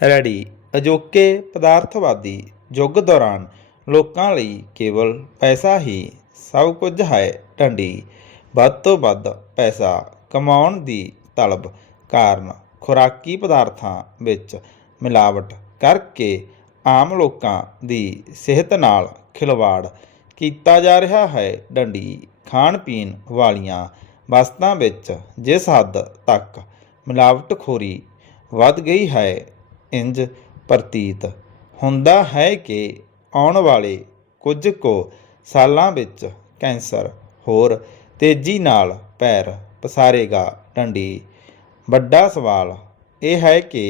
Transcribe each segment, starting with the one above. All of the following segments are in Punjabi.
ਰੈਡੀ। ਅਜੋਕੇ ਪਦਾਰਥਵਾਦੀ ਯੁੱਗ ਦੌਰਾਨ ਲੋਕਾਂ ਲਈ ਕੇਵਲ ਪੈਸਾ ਹੀ ਸਭ ਕੁਝ ਹੈ ਢੰਡੀ ਵੱਧ ਤੋਂ ਵੱਧ ਪੈਸਾ ਕਮਾਉਣ ਦੀ ਤਲਬ ਕਾਰਨ ਖੁਰਾਕੀ ਪਦਾਰਥਾਂ ਵਿੱਚ ਮਿਲਾਵਟ ਕਰਕੇ ਆਮ ਲੋਕਾਂ ਦੀ ਸਿਹਤ ਨਾਲ ਖਿਲਵਾੜ ਕੀਤਾ ਜਾ ਰਿਹਾ ਹੈ ਡੰਡੀ ਖਾਣ ਪੀਣ ਵਾਲੀਆਂ ਵਸਤਾਂ ਵਿੱਚ ਜਿਸ ਹੱਦ ਤੱਕ ਮਿਲਾਵਟਖੋਰੀ ਵੱਧ ਗਈ ਹੈ ਇੰਜ ਪ੍ਰਤੀਤ। ਹੁੰਦਾ ਹੈ ਕਿ ਆਉਣ ਵਾਲੇ ਕੁਝ ਕੁ ਸਾਲਾਂ ਵਿੱਚ ਕੈਂਸਰ ਹੋਰ ਤੇਜ਼ੀ ਨਾਲ ਪੈਰ ਪਸਾਰੇਗਾ। ਡੰਡੀ। ਵੱਡਾ ਸਵਾਲ ਇਹ ਹੈ ਕਿ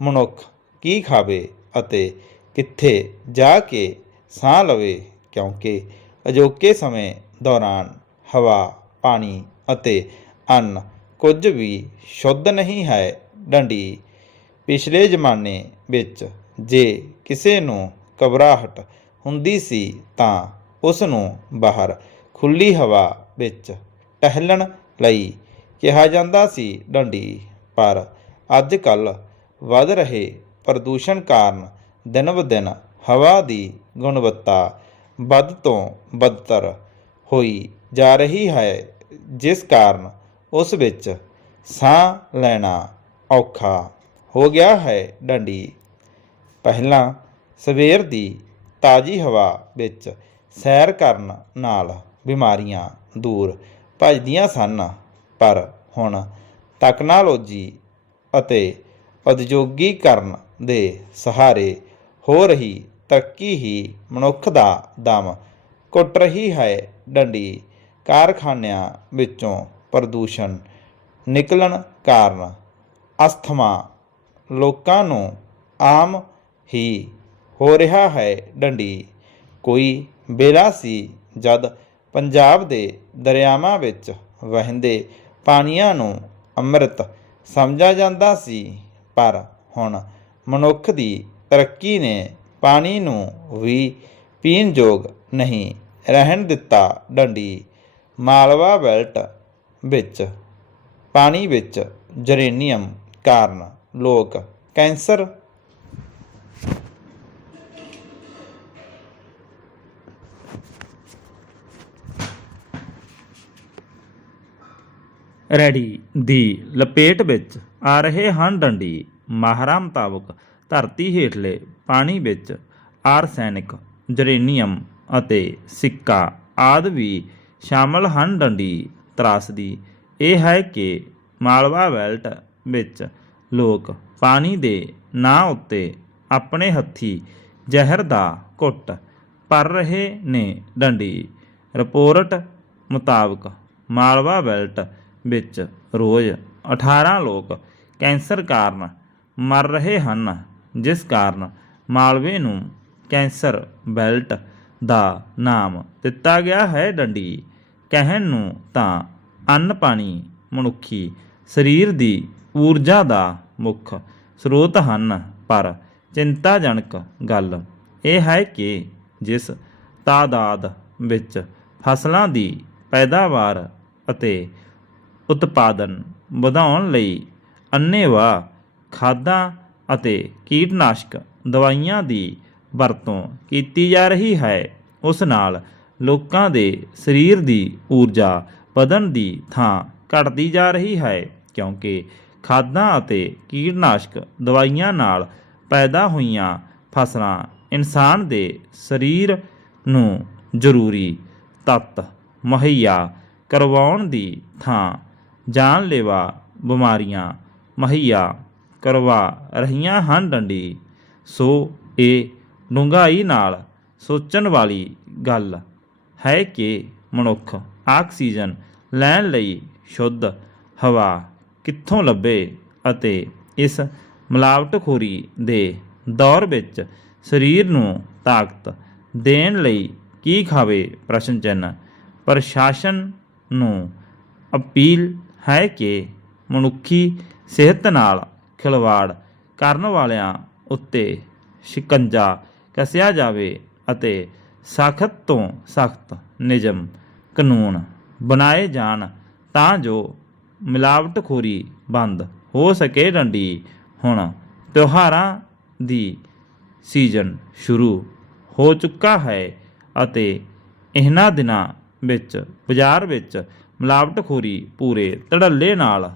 ਮਨੁੱਖ ਕੀ ਖਾਵੇ ਅਤੇ ਕਿੱਥੇ ਜਾ ਕੇ ਸਾਹ ਲਵੇ, ਕਿਉਂਕਿ ਅਜੋਕੇ ਸਮੇਂ ਦੌਰਾਨ ਹਵਾ, ਪਾਣੀ ਅਤੇ ਅੰਨ ਕੁਝ ਵੀ ਸ਼ੁੱਧ ਨਹੀਂ ਹੈ। ਡੰਡੀ। ਪਿਛਲੇ ਜ਼ਮਾਨੇ ਵਿੱਚ ਜੇ ਕਿਸੇ ਨੂੰ ਘਬਰਾਹਟ ਹੁੰਦੀ ਸੀ ਤਾਂ ਉਸ ਨੂੰ ਬਾਹਰ ਖੁੱਲੀ ਹਵਾ ਵਿੱਚ ਟਹਿਲਣ ਲਈ ਕਿਹਾ ਜਾਂਦਾ ਸੀ, ਡੰਡੀ, ਪਰ ਅੱਜ ਕੱਲ ਵੱਧ ਰਹੇ ਪ੍ਰਦੂਸ਼ਣ ਕਾਰਨ ਦਿਨ ਬ ਦਿਨ ਹਵਾ ਦੀ ਗੁਣਵੱਤਾ ਵੱਧ ਤੋਂ ਬਦਤਰ ਹੋਈ ਜਾ ਰਹੀ ਹੈ, ਜਿਸ ਕਾਰਨ ਉਸ ਵਿੱਚ ਸਾਹ ਲੈਣਾ ਔਖਾ ਹੋ ਗਿਆ ਹੈ ਡੰਡੀ। ਪਹਿਲਾਂ ਸਵੇਰ ਦੀ ਤਾਜ਼ੀ ਹਵਾ ਵਿੱਚ ਸੈਰ ਕਰਨ ਨਾਲ ਬਿਮਾਰੀਆਂ ਦੂਰ ਭੱਜਦੀਆਂ ਸਨ, ਪਰ ਹੁਣ ਤਕਨਾਲੋਜੀ ਅਤੇ ਉਦਯੋਗੀਕਰਨ ਦੇ ਸਹਾਰੇ ਹੋ ਰਹੀ ਤਰੱਕੀ ਹੀ ਮਨੁੱਖ ਦਾ ਦਮ ਘੁੱਟ ਰਹੀ ਹੈ। ਡੰਡੀ ਕਾਰਖਾਨਿਆਂ ਵਿੱਚੋਂ ਪ੍ਰਦੂਸ਼ਣ ਨਿਕਲਣ ਕਾਰਨ ਅਸਥਮਾ ਲੋਕਾਂ ਨੂੰ ਆਮ ਹੀ ਹੋ ਰਿਹਾ ਹੈ ਡੰਡੀ। ਕੋਈ ਵੇਲਾ ਸੀ ਜਦ ਪੰਜਾਬ ਦੇ ਦਰਿਆਵਾਂ ਵਿੱਚ ਵਹਿੰਦੇ ਪਾਣੀਆਂ ਨੂੰ ਅੰਮ੍ਰਿਤ ਸਮਝਿਆ ਜਾਂਦਾ ਸੀ, ਪਰ ਹੁਣ ਮਨੁੱਖ ਦੀ ਤਰੱਕੀ ਨੇ ਪਾਣੀ ਨੂੰ ਵੀ ਪੀਣ ਯੋਗ ਨਹੀਂ ਰਹਿਣ ਦਿੱਤਾ ਡੰਡੀ। ਮਾਲਵਾ ਬੈਲਟ ਵਿੱਚ ਪਾਣੀ ਵਿੱਚ ਜਰੇਨੀਅਮ ਕਾਰਨ ਲੋਕ। ਕੈਂਸਰ। ਰੈਡੀ। ਦੀ ਲਪੇਟ ਵਿੱਚ ਆ ਰਹੇ ਹਨ ਡੰਡੀ ਮਾਹਰਾਂ ਮੁਤਾਬਕ ਧਰਤੀ ਹੇਠਲੇ ਪਾਣੀ ਵਿੱਚ ਆਰਸੈਨਿਕ, ਜਰੇਨੀਅਮ ਅਤੇ ਸਿੱਕਾ ਆਦਿ ਵੀ ਸ਼ਾਮਲ ਹਨ ਡੰਡੀ ਤਰਾਸਦੀ। ਇਹ ਹੈ ਕਿ ਮਾਲਵਾ ਬੈਲਟ ਵਿੱਚ ਲੋਕ ਪਾਣੀ ਦੇ ਨਾਂ ਉੱਤੇ ਆਪਣੇ ਹੱਥੀ ਜ਼ਹਿਰ ਦਾ ਘੁੱਟ ਭਰ ਰਹੇ ਨੇ ਡੰਡੀ। ਰਿਪੋਰਟ ਮੁਤਾਬਕ ਮਾਲਵਾ ਬੈਲਟ ਵਿੱਚ ਰੋਜ਼ 18 ਲੋਕ ਕੈਂਸਰ ਕਾਰਨ ਮਰ ਰਹੇ ਹਨ, ਜਿਸ ਕਾਰਨ ਮਾਲਵੇ ਨੂੰ ਕੈਂਸਰ ਬੈਲਟ ਦਾ ਨਾਮ ਦਿੱਤਾ ਗਿਆ ਹੈ ਡੰਡੀ। ਕਹਿਣ ਨੂੰ ਤਾਂ ਅੰਨ ਪਾਣੀ ਮਨੁੱਖੀ ਸਰੀਰ ਦੀ ਊਰਜਾ ਦਾ ਮੁੱਖ ਸਰੋਤ ਹਨ, ਪਰ ਚਿੰਤਾਜਨਕ ਗੱਲ ਇਹ ਹੈ ਕਿ ਜਿਸ ਤਾਦਾਦ ਵਿੱਚ ਫਸਲਾਂ ਦੀ ਪੈਦਾਵਾਰ ਅਤੇ ਉਤਪਾਦਨ ਵਧਾਉਣ ਲਈ ਅੰਨੇਵਾਹ ਖਾਦਾਂ ਅਤੇ ਕੀਟਨਾਸ਼ਕ ਦਵਾਈਆਂ ਦੀ ਵਰਤੋਂ ਕੀਤੀ ਜਾ ਰਹੀ ਹੈ, ਉਸ ਨਾਲ ਲੋਕਾਂ ਦੇ ਸਰੀਰ ਦੀ ਊਰਜਾ ਵਧਣ ਦੀ ਥਾਂ ਘਟਦੀ ਜਾ ਰਹੀ ਹੈ, ਕਿਉਂਕਿ ਖਾਦਾਂ ਅਤੇ ਕੀਟਨਾਸ਼ਕ ਦਵਾਈਆਂ ਨਾਲ ਪੈਦਾ ਹੋਈਆਂ ਫਸਲਾਂ ਇਨਸਾਨ ਦੇ ਸਰੀਰ ਨੂੰ ਜ਼ਰੂਰੀ ਤੱਤ ਮੁਹੱਈਆ ਕਰਵਾਉਣ ਦੀ ਥਾਂ ਜਾਨਲੇਵਾ ਬਿਮਾਰੀਆਂ ਮੁਹੱਈਆ ਕਰਵਾ ਰਹੀਆਂ ਹਨ ਡੰਡੀ। ਸੋ ਇਹ ਡੂੰਘਾਈ ਨਾਲ ਸੋਚਣ ਵਾਲੀ ਗੱਲ ਹੈ ਕਿ ਮਨੁੱਖ ਆਕਸੀਜਨ ਲੈਣ ਲਈ ਸ਼ੁੱਧ ਹਵਾ ਕਿੱਥੋਂ ਲੱਭੇ ਅਤੇ ਇਸ ਮਿਲਾਵਟਖੋਰੀ ਦੇ ਦੌਰ ਵਿੱਚ ਸਰੀਰ ਨੂੰ ਤਾਕਤ ਦੇਣ ਲਈ ਕੀ ਖਾਵੇ? ਪ੍ਰਸ਼ਨ ਚਿੰਨ੍ਹ। ਪ੍ਰਸ਼ਾਸਨ ਨੂੰ ਅਪੀਲ ਹੈ ਕਿ ਮਨੁੱਖੀ ਸਿਹਤ ਨਾਲ ਖਿਲਵਾੜ ਕਰਨ ਵਾਲਿਆਂ ਉੱਤੇ ਸ਼ਿਕੰਜਾ ਕੱਸਿਆ ਜਾਵੇ ਅਤੇ ਸਖਤ ਤੋਂ ਸਖਤ ਨਿਯਮ ਕਾਨੂੰਨ ਬਣਾਏ ਜਾਣ ਤਾਂ ਜੋ ਮਿਲਾਵਟਖੋਰੀ ਬੰਦ ਹੋ ਸਕੇ ਡੰਡੀ ਹੁਣ ਤਿਉਹਾਰਾਂ ਦੀ ਸੀਜ਼ਨ ਸ਼ੁਰੂ ਹੋ ਚੁੱਕਾ ਹੈ ਅਤੇ ਇਹਨਾਂ ਦਿਨਾਂ ਵਿੱਚ, ਬਾਜ਼ਾਰ ਵਿੱਚ ਮਿਲਾਵਟਖੋਰੀ ਪੂਰੇ ਧੜੱਲੇ ਨਾਲ